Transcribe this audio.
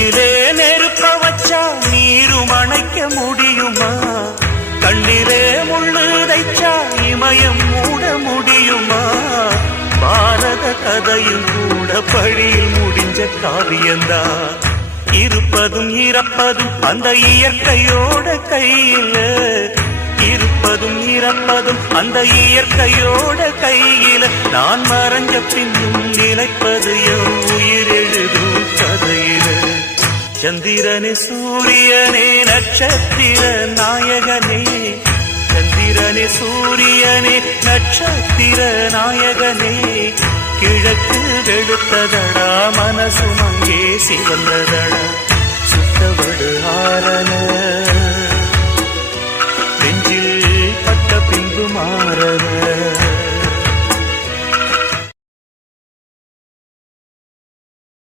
நெஞ்சிலே நெருப்ப வச்சா நீரும் அணைக்க முடியுமா? கண்ணிலே முள்ளு தைச்சா இமயம் மூட முடியுமா? பாரத கதையில் கூட பழியில் முடிஞ்ச காவியந்தான். இருப்பதும் இறப்பதும் அந்த இயற்கையோட கையில, இருப்பதும் இறப்பதும் அந்த இயற்கையோட கையில. நான் மறைஞ்ச பின்னும் நிலைப்பது என் உயிர் எழுதும் கதையில. சந்திரனே சூரியனே நட்சத்திர நாயகனே, சந்திரனே சூரியனே நட்சத்திர நாயகனே. கிழக்கு வெளுத்ததடா மனசும் அங்கே சிவந்ததடா. சுட்டவடு ஆரன நெஞ்சில் பட்ட பின்பு மாறன.